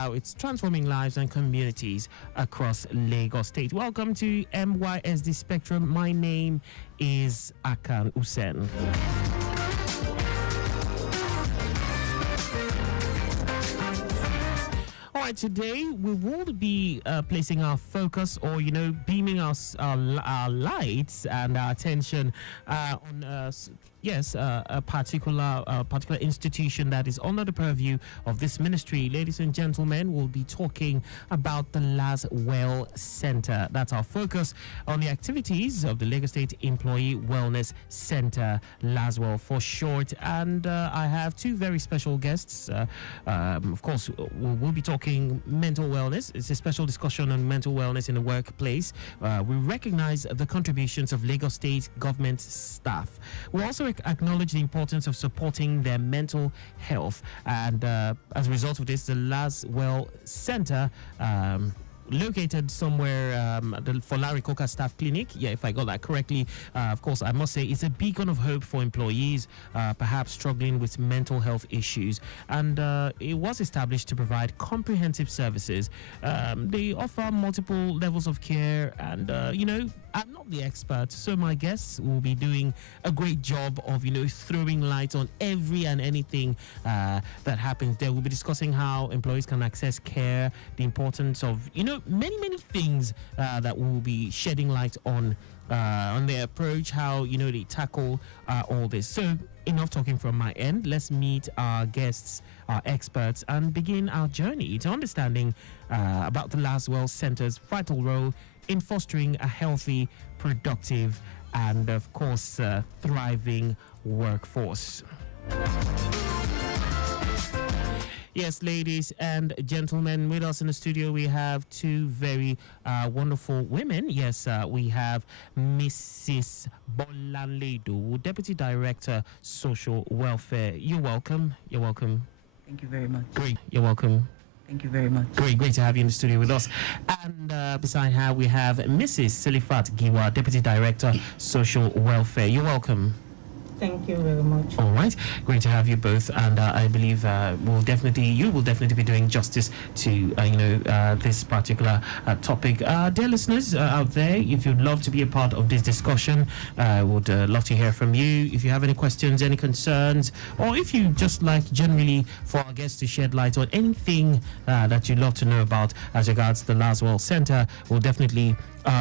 how it's transforming lives and communities across Lagos State. Welcome to MYSD Spectrum. My name is Akan Usen. All right, today we will be placing our focus, or beaming our lights and our attention on a particular institution that is under the purview of this ministry. Ladies and gentlemen, we'll be talking about the Laswell Center. That's our focus on the activities of the Lagos State Employee Wellness Center, Laswell for short. And I have two very special guests. Of course, we'll be talking mental wellness. It's a special discussion on mental wellness in the workplace. We recognize the contributions of Lagos State government staff. We also acknowledge the importance of supporting their mental health. And as a result of this, the Laswell Center, located somewhere for Larry Coker Staff Clinic. Yeah, if I got that correctly. Of course, I must say it's a beacon of hope for employees perhaps struggling with mental health issues. And it was established to provide comprehensive services. They offer multiple levels of care. And, I'm not the expert, so my guests will be doing a great job of, throwing light on every and anything that happens there. We'll be discussing how employees can access care, the importance of, many things that we'll be shedding light on their approach, how they tackle all this. So enough talking from my end. Let's meet our guests, our experts, and begin our journey to understanding about the Laswell Center's vital role in fostering a healthy, productive, and of course thriving workforce. Yes, ladies and gentlemen, with us in the studio we have two very wonderful women. Yes, we have Mrs. Bolanledo, Deputy Director, Social Welfare. You're welcome. You're welcome. Thank you very much. Great. You're welcome. Thank you very much. Great to have you in the studio with us. And beside her, we have Mrs. Silifat Giwa, Deputy Director, Social Welfare. You're welcome. Thank you very much. All right, great to have you both, and I believe you will definitely be doing justice to this particular topic. Dear listeners out there, if you'd love to be a part of this discussion, I would love to hear from you. If you have any questions, any concerns, or if you just like generally for our guests to shed light on anything that you'd love to know about as regards the Laswell Center, we'll definitely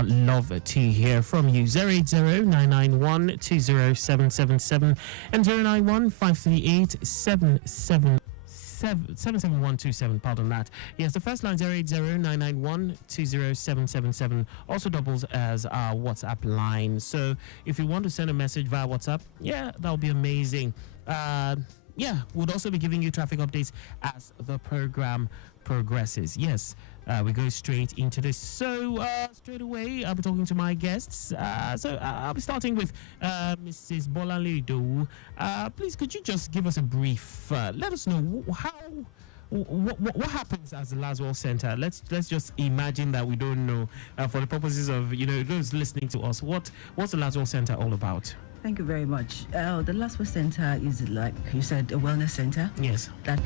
love to hear from you. 080-991-20777 and 091-538-77127. Pardon that. Yes, the first line 080-991-20777 also doubles as our WhatsApp line. So if you want to send a message via WhatsApp, that would be amazing. We'll also be giving you traffic updates as the program progresses. Yes, we go straight into this. So straight away, I'll be talking to my guests. So I'll be starting with Mrs. Bolanledo. Please, could you just give us a brief? Let us know what happens as the Laswell Center. Let's just imagine that we don't know. For the purposes of those listening to us, what's the Laswell Center all about? Thank you very much. The Laswell Center is, like you said, a wellness center. Yes. Yes.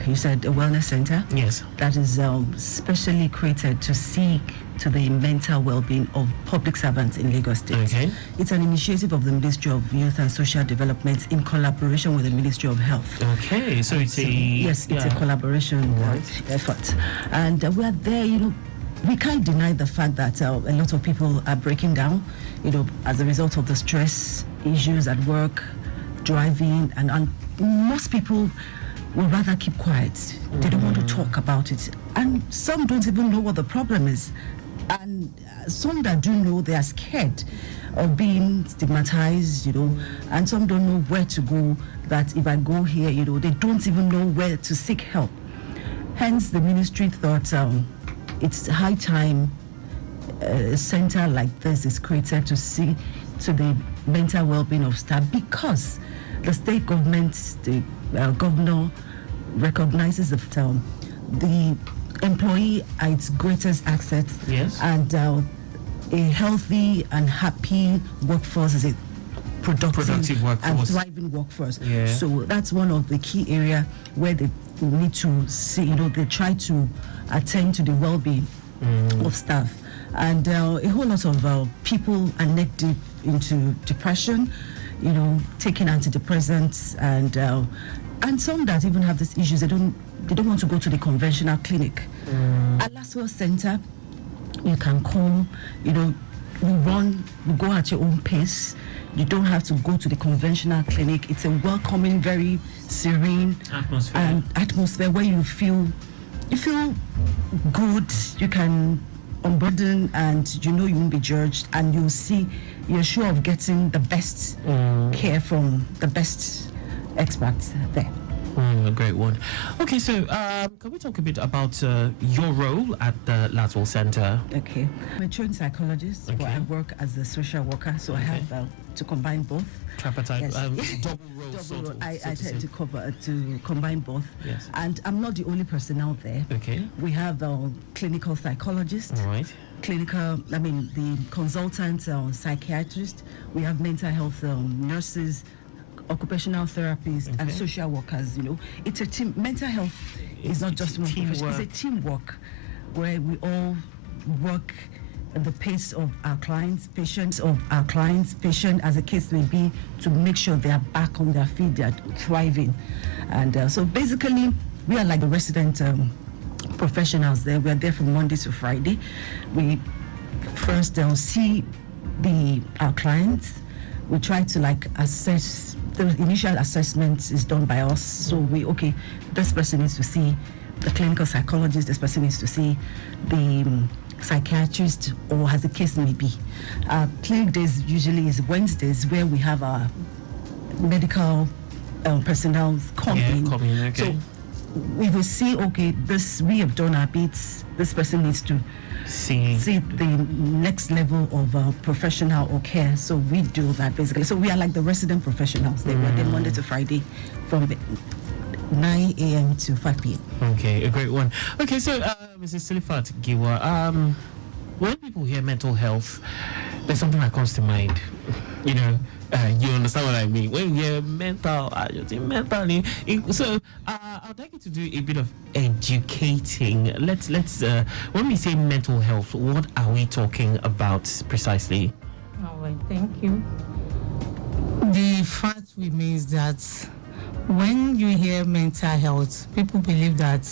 That is specially created to seek to the mental well-being of public servants in Lagos State. Okay. It's an initiative of the Ministry of Youth and Social Development in collaboration with the Ministry of Health. Okay, so it's it's a collaboration effort, and we are there. We can't deny the fact that a lot of people are breaking down, as a result of the stress issues at work, driving, and most people would rather keep quiet. They don't want to talk about it, and some don't even know what the problem is, and some that do know, they are scared of being stigmatized, and some don't know where to go, that if I go here, they don't even know where to seek help. Hence the ministry thought it's high time a center like this is created to see to the mental well-being of staff, because the state government, the governor recognizes the employee are its greatest asset. Yes. And a healthy and happy workforce is a productive workforce and thriving workforce. Yeah. So that's one of the key areas where they need to see, they try to attend to the well-being of staff. And a whole lot of people are neck deep into depression, taking antidepressants, and some that even have these issues, they don't want to go to the conventional clinic. At Laswell Center, you can come, we go at your own pace. You don't have to go to the conventional clinic. It's a welcoming, very serene atmosphere where you feel good. You can unburden, and you won't be judged, and you're sure of getting the best care from the best experts there. A great one. Okay, so can we talk a bit about your role at the Laswell Center? Okay. I'm a trained psychologist, but I work as a social worker, so I have to combine both. Tripartite, Yes. double role. I tend to combine both. Yes. And I'm not the only person out there. Okay. We have clinical psychologists. All right. The consultant psychiatrist. We have mental health nurses, occupational therapists, and social workers. It's a team. Mental health is not just one profession. It's a teamwork where we all work at the pace of our clients, patients as the case may be, to make sure they are back on their feet, they are thriving. And so basically, we are like the resident professionals there. We are there from Monday to Friday. We first see our clients. We try to assess. The initial assessment is done by us. So this person needs to see the clinical psychologist, this person needs to see the psychiatrist, or as the case may be. Clinic days usually is Wednesdays, where we have our medical personnel come in. Okay. So we will see, we have done our bits, this person needs to see the next level of professional or care. So we do that basically. So we are like the resident professionals. They work Monday to Friday from 9 a.m. to 5 p.m. Okay, a great one. Okay, so Mrs. Silifat Giwa, when people hear mental health, there's something that comes to mind. You understand what I mean. When you hear mental, you think mentally. So I'd like you to do a bit of educating. Let's when we say mental health, what are we talking about precisely? All right, thank you. The fact remains that when you hear mental health, people believe that,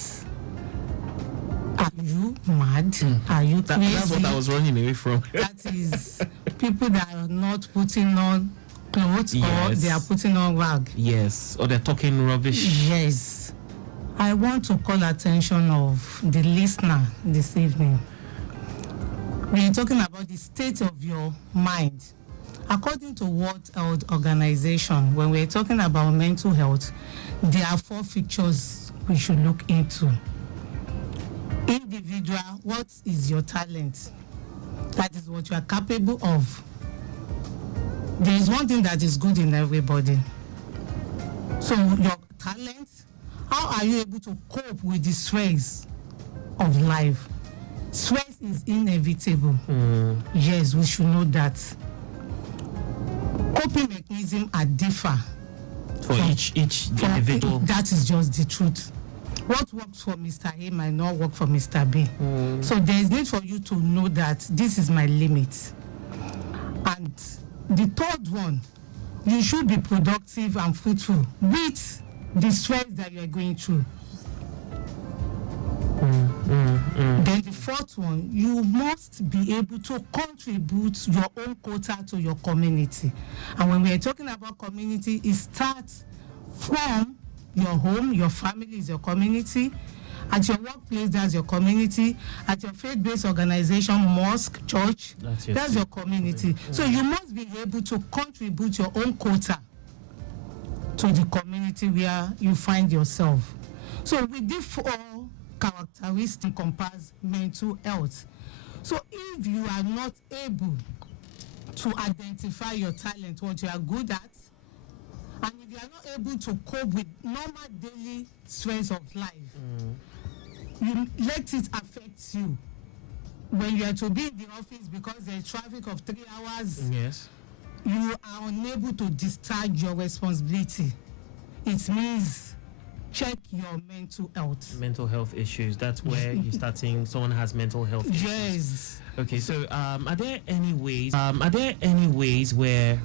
are you mad? Are you crazy? That's what I was running away from. That is people that are not putting on clothes, or they are putting on rag. Yes, or they're talking rubbish. Yes. I want to call attention of the listener this evening. We're talking about the state of your mind. According to World Health Organization, when we're talking about mental health, there are 4 features we should look into. Individual, what is your talent? That is what you are capable of. There is one thing that is good in everybody. So your talent, how are you able to cope with the stress of life? Stress is inevitable. Yes, we should know that. Coping mechanisms are differ for each individual. That is just the truth. What works for Mr. A might not work for Mr. B. So there is need for you to know that this is my limit. And the third one, you should be productive and fruitful with the stress that you are going through. Then the fourth one, you must be able to contribute your own quota to your community. And when we are talking about community, it starts from your home. Your family is your community. At your workplace, that's your community. At your faith-based organization, mosque, church, that's your community. So you must be able to contribute your own quota to the community where you find yourself. So with these 4 characteristics encompass mental health. So if you are not able to identify your talent, what you are good at, and if you are not able to cope with normal daily stress of life, you let it affect you. When you are to be in the office because there is traffic of 3 hours, you are unable to discharge your responsibility. It means check your mental health. Mental health issues. That's where you start seeing someone has mental health issues. Yes. Okay, so are there any ways? Where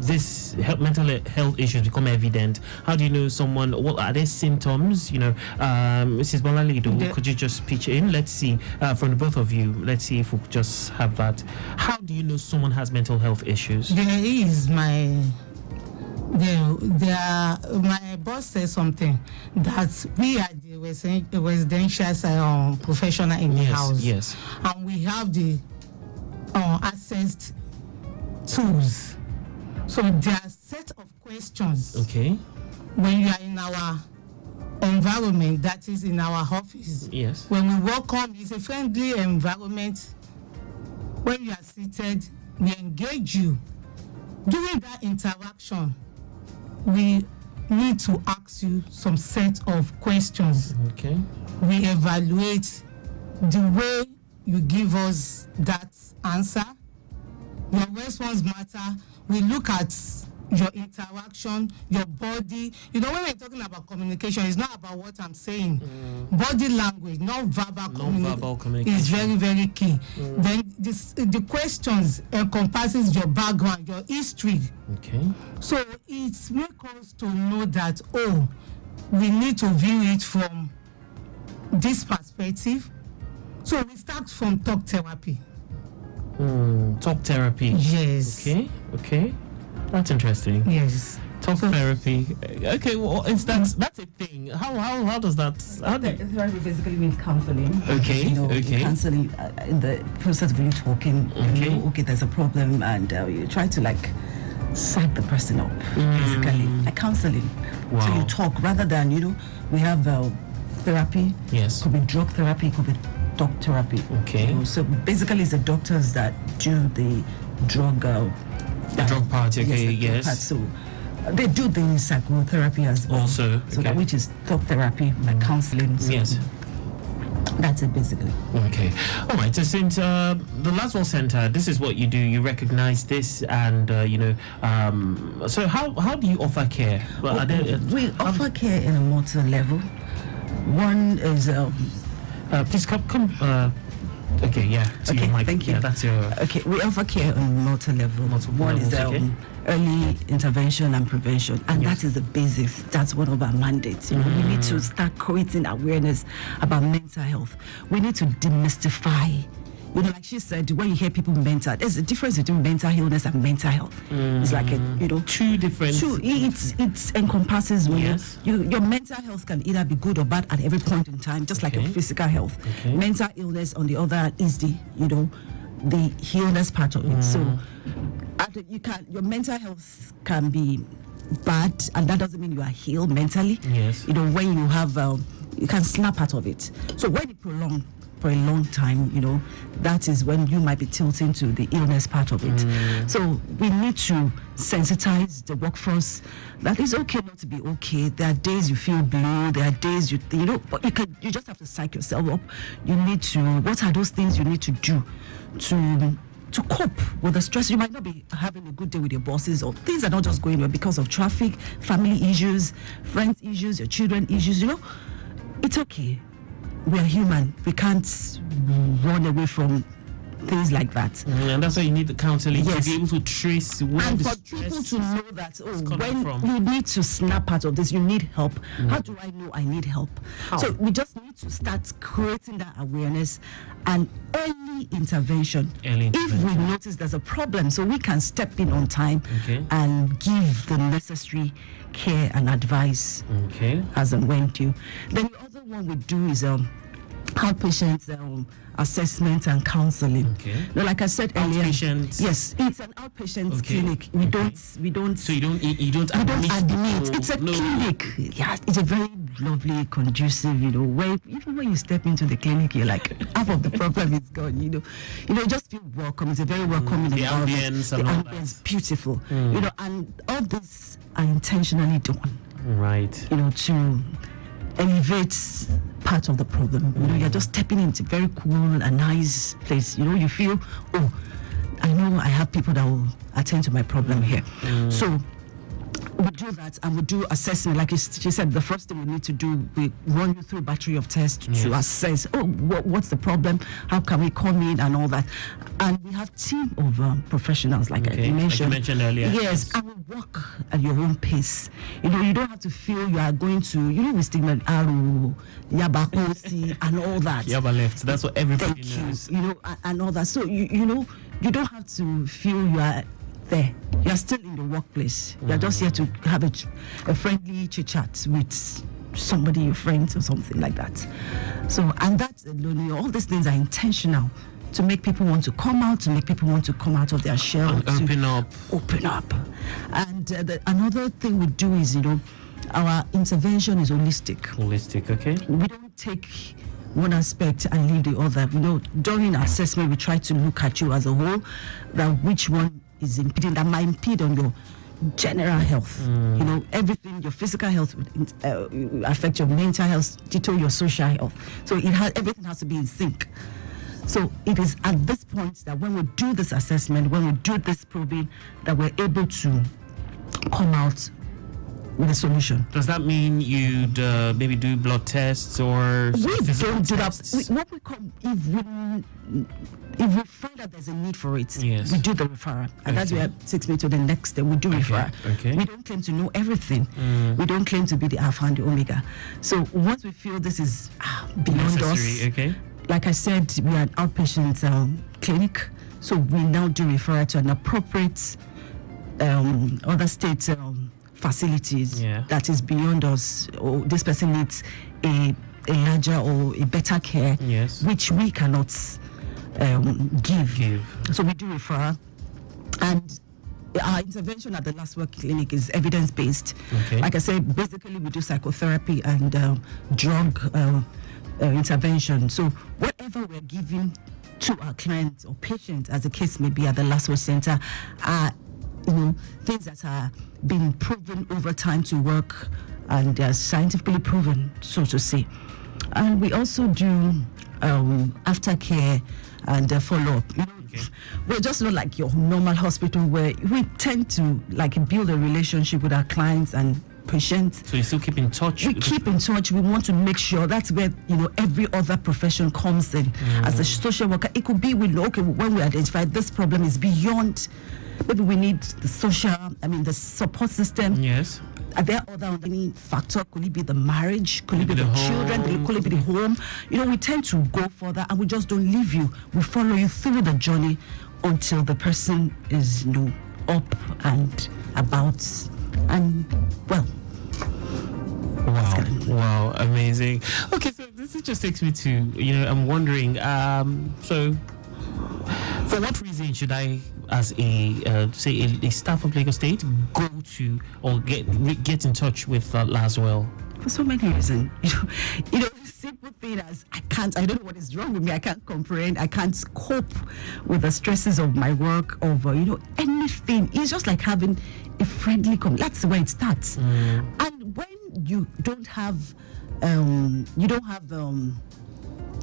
this mental health issues become evident? How do you know someone? What are their symptoms? Mrs. Bolalido, could you just pitch in? Let's see from the both of you. Let's see if we just have that. How do you know someone has mental health issues? My boss said something that we are the residential professional in the house. Yes. And we have the access tools. So there are a set of questions. Okay. When you are in our environment, that is in our office. Yes. When we walk on, it's a friendly environment. When you are seated, we engage you. During that interaction, we need to ask you some set of questions. Okay. We evaluate the way you give us that answer. Your response matter. We look at your interaction, your body. When we're talking about communication, it's not about what I'm saying. Body language, non-verbal communication is very, very key. Then the questions encompasses your background, your history. Okay. So it makes us to know that, we need to view it from this perspective. So we start from talk therapy. Talk therapy. Yes. Okay. That's interesting. Yes. Talk therapy. Okay, well, that's a thing. How does that? Therapy basically means counseling. Okay. Counseling in the process of you talking. Okay. There's a problem, and you try to psych the person up. Basically, counseling. Wow. So you talk rather than we have therapy. Yes. Could be drug therapy. Could be talk therapy. Okay. So basically, it's the doctors that do the drug. The drug part. Okay. Yes. Part. So they do the psychotherapy as well. Also. So that which is talk therapy, counseling. So yes. That's it basically. Okay. All right. So since the Laswell Center, this is what you do. You recognize this, and so how do you offer care? We offer care in a multi-level. One is please come. Okay, yeah. Okay, your mic. thank you. Yeah, that's your. Okay, we offer care on multi-level. One is early intervention and prevention, and that is the basics. That's one of our mandates. We need to start creating awareness about mental health. We need to demystify. Like she said, when you hear people mental, there's a difference between mental illness and mental health. It's like two different. It encompasses your mental health can either be good or bad at every point in time, just like your physical health. Okay. Mental illness, on the other hand, is the illness part of it. So your mental health can be bad, and that doesn't mean you are healed mentally. Yes. When you have you can snap out of it. So when it prolongs for a long time, that is when you might be tilting to the illness part of it. So we need to sensitize the workforce that it's okay not to be okay. There are days you feel blue, there are days but you just have to psych yourself up. You need to, what are those things you need to do to cope with the stress? You might not be having a good day with your bosses, or things are not just going well because of traffic, family issues, friends issues, your children issues, it's okay. We are human. We can't run away from things like that. And that's why you need the counseling to be able to trace where and the for stress people to know that when from. you need to snap out of this, you need help. How do I know I need help? So we just need to start creating that awareness and early intervention. If we notice there's a problem, so we can step in on time and give the necessary care and advice as and when due. Then the other one we do is outpatient assessment and counseling. Like I said earlier, yes, it's an outpatient clinic. We don't. So you don't admit. It's a clinic. Yeah, it's a very lovely, conducive. Where even when you step into the clinic, you're like, half of the problem is gone. You just feel welcome. It's a very welcoming environment. The ambience, beautiful. And all this are intentionally done. Right. To elevate part of the problem. You're just stepping into a very cool and nice place. You feel, I know I have people that will attend to my problem here. So we do that, and we do assessment. Like she said, the first thing we need to do, we run you through a battery of tests to assess, what's the problem, how can we come in, and all that. And we have team of professionals, like I mentioned. Like you mentioned earlier. Yes, and we work at your own pace. You know, you don't have to feel you are going to, we stigma Aru, Yaba Kosi, and all that. Yaba left. That's what everybody knows. You know, and all that. So you know, you don't have to feel you are there. You are still in the workplace. You are just here to have a friendly chit chat with somebody, your friends, or something like that. So, and that's alone, all these things are intentional to make people want to come out, to make people want to come out of their shell, and open up. And another thing we do is, our intervention is holistic. Okay. We don't take one aspect and leave the other. During assessment, we try to look at you as a whole, that which one is impeding, that might impede on your general health. Everything, your physical health will affect your mental health, detail your social health. So everything has to be in sync. So it is at this point that when we do this assessment, when we do this probing, that we're able to come out with a solution. Does that mean you'd maybe do blood tests or we don't do tests? that. What we come, if we find that there's a need for it, we do the referral, and that's where it takes me to the next step. We do referral. Okay. We don't claim to know everything. We don't claim to be the alpha and the omega. So once we feel this is beyond us, like I said, we are an outpatient clinic, so we now do referral to an appropriate other state facilities that is beyond us, or this person needs a larger or a better care, which we cannot give. So we do refer, and our intervention at the Last Word Clinic is evidence-based. Like I said, basically we do psychotherapy and drug intervention. So whatever we're giving to our clients or patients, as the case may be, at the Last Word Center, are things that are being proven over time to work, and they are scientifically proven, so to say. And we also do aftercare and follow-up. We're just not like your normal hospital where we tend to build a relationship with our clients and patients. So you still keep in touch? We keep in touch. We want to make sure that's where every other profession comes in. As a social worker, it could be when we identify this problem is beyond. Maybe we need the support system. Yes. Are there other any factor? Could it be the marriage? Could it be the children? Could it be the home? We tend to go further, and we just don't leave you. We follow you through the journey until the person is up and about and well. Wow, amazing. Okay, so this just takes me to, I'm wondering, so for what reason should I, as a staff of Lagos State, go to or get in touch with Laswell? For so many reasons. Simple thing as I don't know what is wrong with me. I can't comprehend. I can't cope with the stresses of my work, of anything. It's just like having a friendly that's where it starts. And when you don't have you don't know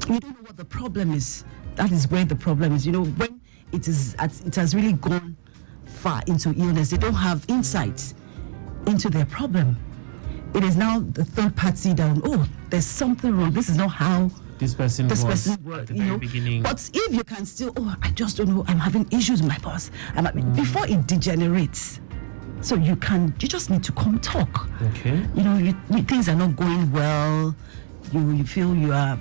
what the problem is, that is where the problem is. When it has really gone far into illness, they don't have insight into their problem. It is now the third party down. There's something wrong. This is not how this person was at the very beginning. But if you can still, I just don't know, I'm having issues with my boss. Before it degenerates, so you just need to come talk. Okay. Things are not going well. You feel you are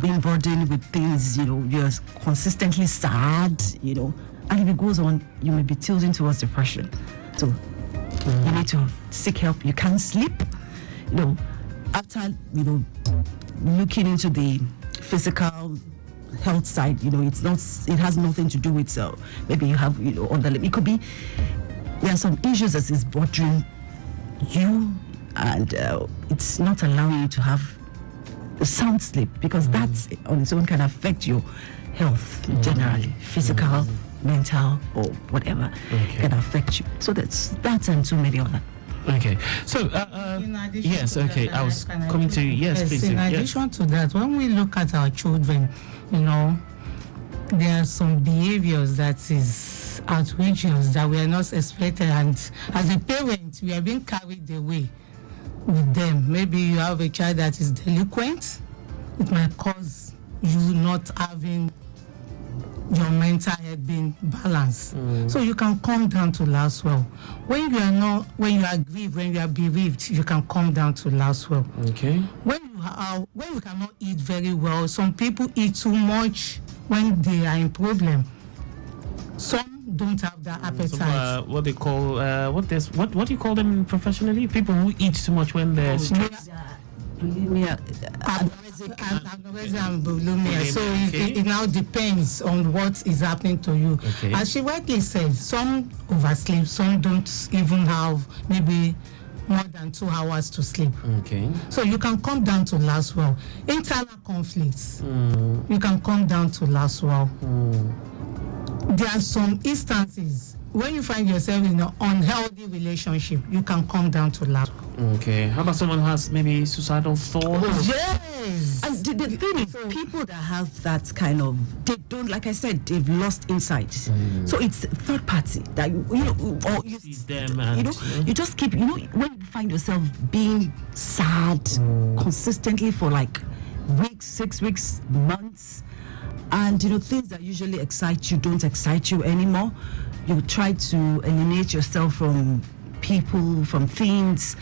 being burdened with things. You're consistently sad. And if it goes on, you may be tilting towards depression. So you need to seek help. You can't sleep. After looking into the physical health side, it has nothing to do with maybe you have on the it could be there are some issues that is bothering you, and it's not allowing you to have a sound sleep, because that on its own can affect your health generally, physical, mental, or whatever can affect you. So that's and so many other. Okay, so yes, okay, I was coming to please. In addition to that, when we look at our children, there are some behaviors that is outrageous that we are not expected, and as a parent we are being carried away with them. Maybe you have a child that is delinquent, it might cause you not having your mental health being balanced. So you can come down to last well. When you are grieved, when you are bereaved, you can come down to last well. Okay. When you cannot eat very well, some people eat too much when they are in problem. Some don't have that appetite. What they call what do you call them professionally? People who eat too much when they're stressed. Bulimia, Anorexia and bulimia. So it now depends on what is happening to you. Okay. As she rightly said, some oversleep, some don't even have maybe more than 2 hours to sleep. Okay. So you can come down to last well. Internal conflicts, you can come down to last well. There are some instances when you find yourself in an unhealthy relationship, you can come down to last well. Okay. How about someone who has maybe suicidal thoughts? Yes. and the thing is, people that have that kind of, they don't, like I said, they've lost insight. So it's third party that or you See them and you just keep, when you find yourself being sad consistently for like weeks, 6 weeks, months, and things that usually excite you don't excite you anymore. You try to eliminate yourself from people, from things,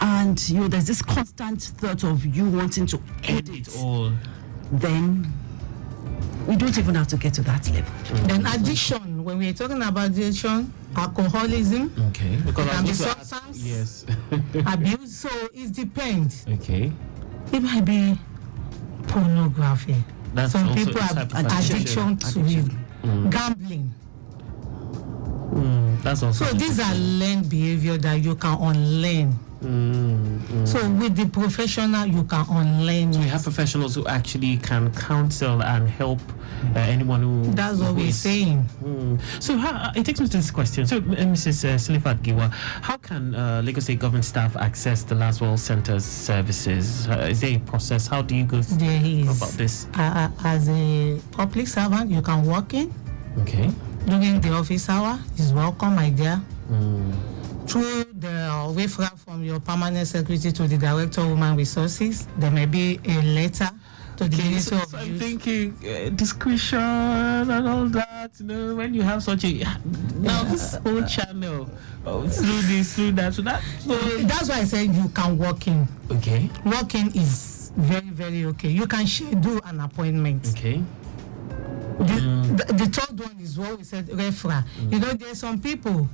and there's this constant thought of you wanting to end it it. all. Then we don't even have to get to that level. Then addiction, when we're talking about addiction, alcoholism, Okay. Because can I be was going to ask- substance Yes. abuse, so it depends. Okay. It might be pornography. That's Some also people a have type of addiction to it. Gambling. That's also. So these are learned behavior that you can unlearn. So with the professional, you can unlearn We it. have professionals who actually can counsel and help anyone who. That's what who we're is- saying. So it takes me to this question. So, Mrs. Silifat Giwa, how can Lagos State government staff access the Last World Center's services? Is there a process? How do you go There is. about this? As a public servant, you can walk in Okay. during the office hour. Is welcome, my dear. Through the referral from your permanent secretary to the director of human resources, there may be a letter to the Ministry of So I'm Youth. thinking discretion and all that. When you have such a this whole channel through this, through that, so that. That's why I said you can walk in. Okay. Walk-in is very, very okay. You can schedule an appointment. Okay. The third one is what we said, referral. There's some people,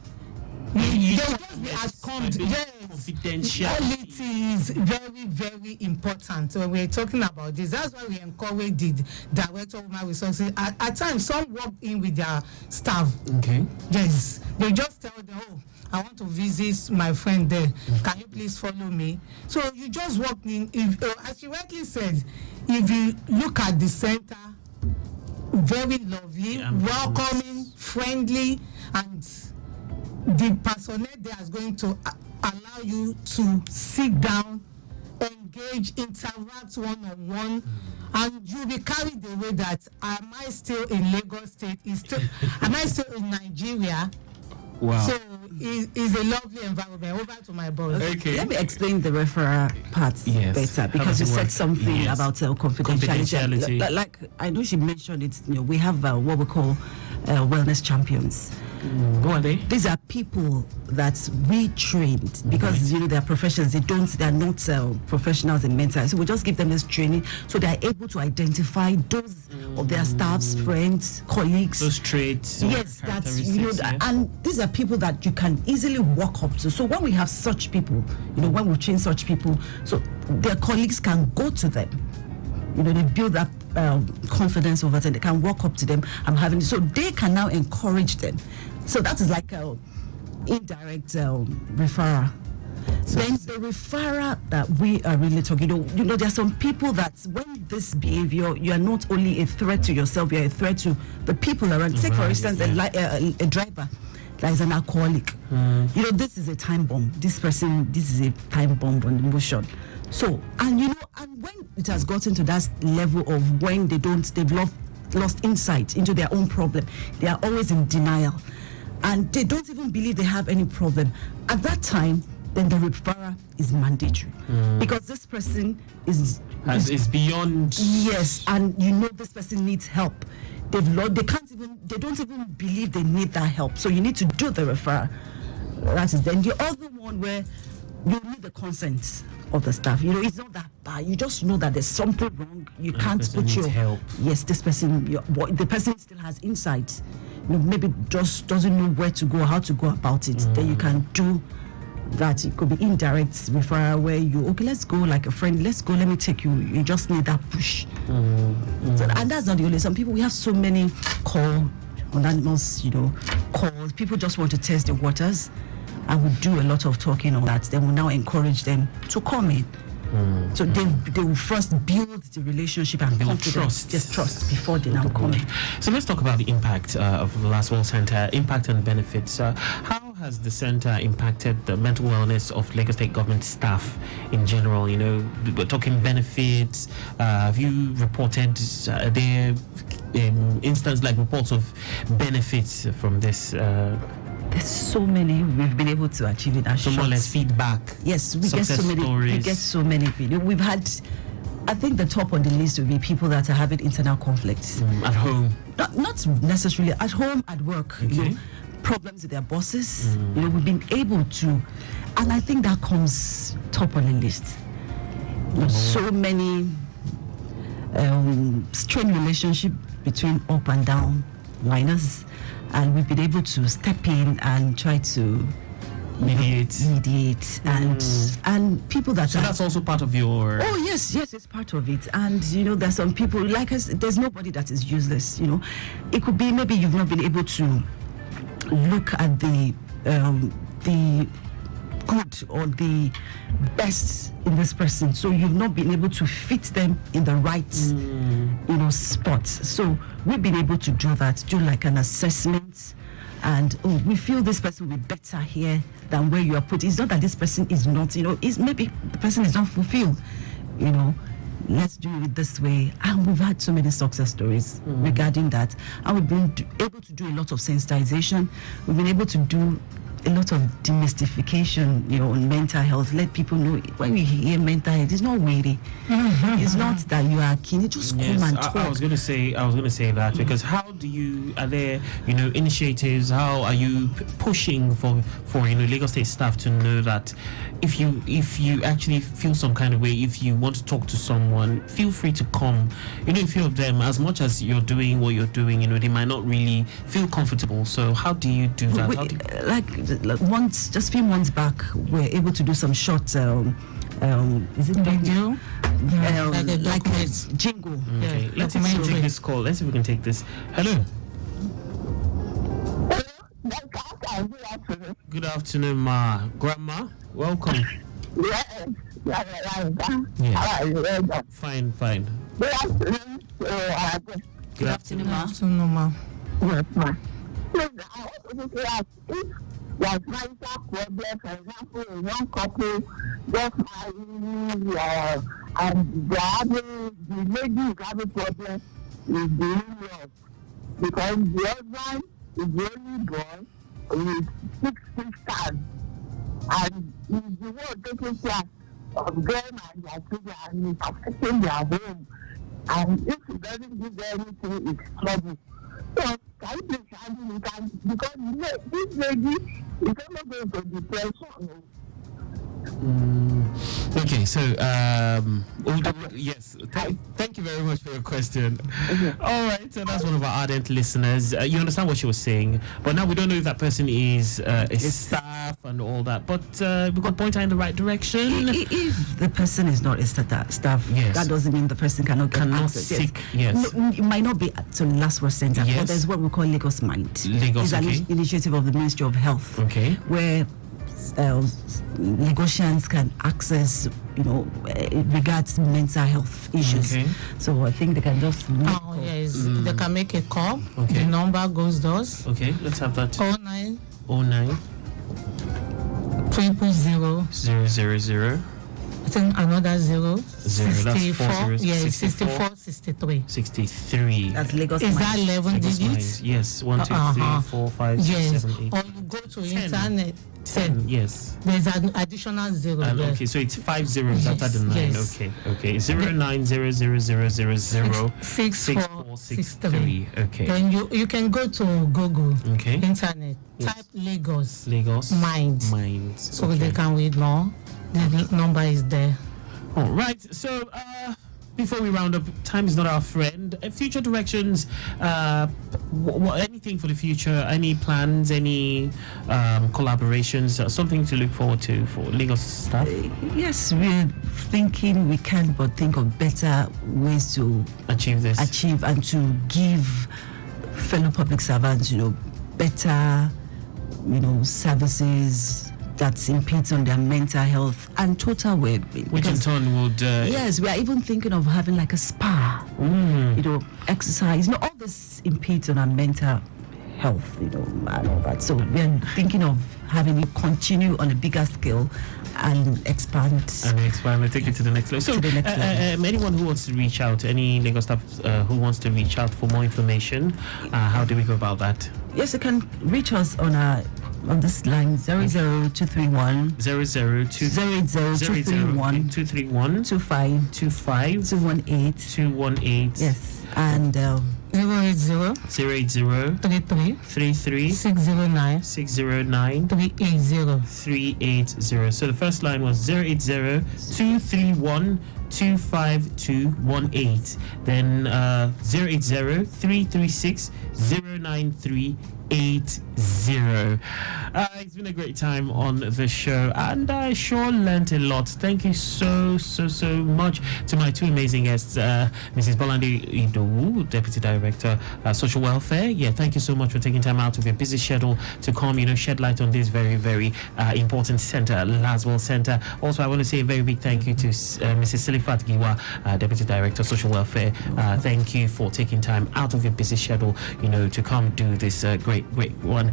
they just be assumed. Yes. Confidentiality. Is very, very important when we're talking about this. That's why we encourage the director of human resources. At times, some walk in with their staff. Okay. Yes, they just tell them, "Oh, I want to visit my friend there. Can you please follow me?" So you just walk in. If, as you rightly said, if you look at the center, very lovely, welcoming, friendly, and the personnel there is going to allow you to sit down, engage, interact one-on-one, and you'll be carried away that, am I still in Lagos State? Am I still in Nigeria? Wow. So it's a lovely environment. Over to my boss. Okay. Let me explain the referral part Yes. better, How because does you it said work? something Yes. about confidentiality. Confidentiality. Like I know she mentioned it. We have what we call wellness champions. Who are they? These are people that we trained because they are professionals. They are not professionals in mental health. So we just give them this training so they are able to identify those of their staffs, friends, colleagues. Those traits. Yes, that's characteristics, yeah. and these are people that you can easily walk up to. So when we have such people, when we train such people, so their colleagues can go to them. They build up confidence over them. They can walk up to them. So they can now encourage them. So that is like a indirect referral. Then the referral that we are really talking, there are some people that when this behavior, you are not only a threat to yourself, you are a threat to the people around. Take for instance a driver that is an alcoholic. This is a time bomb. This is a time bomb on emotion. So, and when it has gotten to that level of when they've lost lost insight into their own problem. They are always in denial, and they don't even believe they have any problem. At that time, then the referral is mandatory because this person is beyond. Yes, and you know this person needs help. They don't even believe they need that help. So you need to do the referral. That is then the other one where you need the consent of the staff. You know, it's not that bad. You just know that there's something wrong. You can't put your help. Yes, this person. The person still has insight. You know, maybe just doesn't know where to go, how to go about it. Then you can do that. It could be indirect referral where let's go like a friend. Let's go. Let me take you. You just need that push. So, and that's not the only. Some people, we have so many anonymous, calls. People just want to test the waters, and we do a lot of talking on that. Then we now encourage them to come in. So they will first build the relationship and build confidence, just trust before they now come in. So let's talk about the impact of the Last World Center, impact and benefits. How has the center impacted the mental wellness of Lagos State government staff in general? You know, we're talking benefits. Have you reported there instance like reports of benefits from this? There's so many we've been able to achieve it. So more or less feedback. Yes, we get so many. Stories. We get so many videos. We've had. I think the top on the list would be people that are having internal conflicts at home. Not necessarily at home, at work. Okay. Problems with their bosses. We've been able to, and I think that comes top on the list. So many strained relationship between up and down liners. And we've been able to step in and try to mediate and people that so that's also part of your. Oh yes, it's part of it. And there's some people like us. There's nobody that is useless. It could be maybe you've not been able to look at the good or the best in this person, so you've not been able to fit them in the right spot. So we've been able to do like an assessment, and we feel this person will be better here than where you are put. It's not that this person is not, it's maybe the person is not fulfilled, let's do it this way. And we've had so many success stories regarding that, and we've been able to do a lot of sensitization. We've been able to do a lot of demystification, on mental health. Let people know when we hear mental health, it's not weary. It's not that you are keen. Just come and talk. I was going to say that because are there initiatives? How are you pushing for Lagos State staff to know that if you actually feel some kind of way, if you want to talk to someone, feel free to come. A few of them, as much as you're doing what you're doing, they might not really feel comfortable. So how do you do that? Just a few months back, we're able to do some short is it video? Like a jingle. Okay, let's see if we can take this call. Let's see if we can take this. Hello. Good afternoon, Ma. Grandma, welcome. Yeah. Fine. Good afternoon. Good afternoon, Ma. Yes, ma. Please, I want to ask if there's marital problem, for example, a young couple just married, and the lady is having problem with the in-laws because the husband is the only boy with 6 sisters, and he's the one taking care of them and their children, and he's affecting their home. And if he doesn't give them anything, it's trouble. So, can you please handle it? Because this lady is not going to depression. Okay, so yes, thank you very much for your question. All right, so that's one of our ardent listeners. You understand what she was saying, but now we don't know if that person is a staff and all that. But we got point her in the right direction. If the person is not a staff, yes, that doesn't mean the person cannot access. Seek, yes. No, it might not be to Last Word Center, yes, but there's what we call Lagos Mind. Lagos, it's an initiative of the Ministry of Health, where Lagosians can access, regards mental health issues. So I think they can just they can make a call. The number goes those. Okay, let's have that. 09 000 000 I think another zero. Zero, that's 4 zeros. Yeah, 64. 64, 63. 63. That's Lagos. Is Mines. that 11 Lagos digits? Mines. Yes, 1, 2, 3, 4, 5, 6, Yes. 7, 8. Or you go to 10. internet. 10, yes. There's an additional zero there. Okay, so it's 5 zeros after the 9. Yes. Okay. 09000000 6463. Okay. Then you can go to Google, Okay. internet, Yes. type Lagos Mines. so Okay. they can read more. The number is there. All right. So, before we round up, time is not our friend. Future directions, anything for the future? Any plans? Any collaborations? Something to look forward to for Lagos staff? Yes, we're thinking we can, but think of better ways to Achieve this. achieve and to give fellow public servants, better, services that impedes on their mental health and total well-being. Which in Because- turn would. Yes, we are even thinking of having like a spa, exercise. All this impedes on our mental health, and all that. So we are thinking of having it continue on a bigger scale and expand. And expand and take it to the next level. So, To the next level. anyone who wants to reach out, any Lagos staff who wants to reach out for more information, how do we go about that? Yes, you can reach us on this line 00231 00231 231 25 218. 218. Yes, and 080 080 33 33 609 609 380. 380. So the first line was 080 231 25218. Then 080 336 09380. It's been a great time on the show, and I sure learned a lot. Thank you so much to my two amazing guests, Mrs. Bolande Idowu, Deputy Director, Social Welfare. Yeah, thank you so much for taking time out of your busy schedule to come, shed light on this very, very important center, Laswell Center. Also, I want to say a very big thank you to Mrs. Silifat Giwa, Deputy Director, Social Welfare. Thank you for taking time out of your busy schedule, to come do this great one.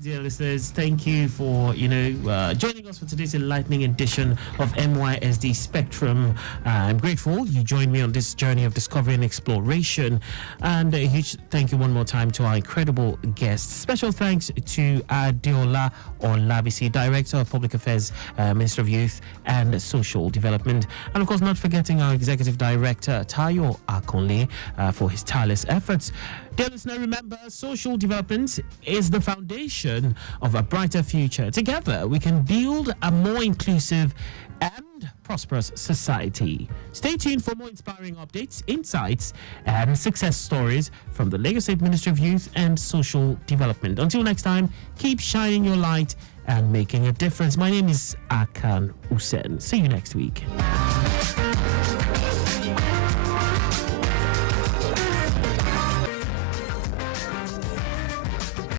Dear listeners, thank you for joining us for today's enlightening edition of MYSD Spectrum. I'm grateful you joined me on this journey of discovery and exploration, and a huge thank you one more time to our incredible guests. Special thanks to Adeola Olabisi, Director of Public Affairs, Minister of Youth and Social Development, and of course not forgetting our Executive Director Tayo Akonle for his tireless efforts. Dear listener, remember, social development is the foundation of a brighter future. Together, we can build a more inclusive and prosperous society. Stay tuned for more inspiring updates, insights, and success stories from the Lagos State Ministry of Youth and Social Development. Until next time, keep shining your light and making a difference. My name is Akan Usen. See you next week.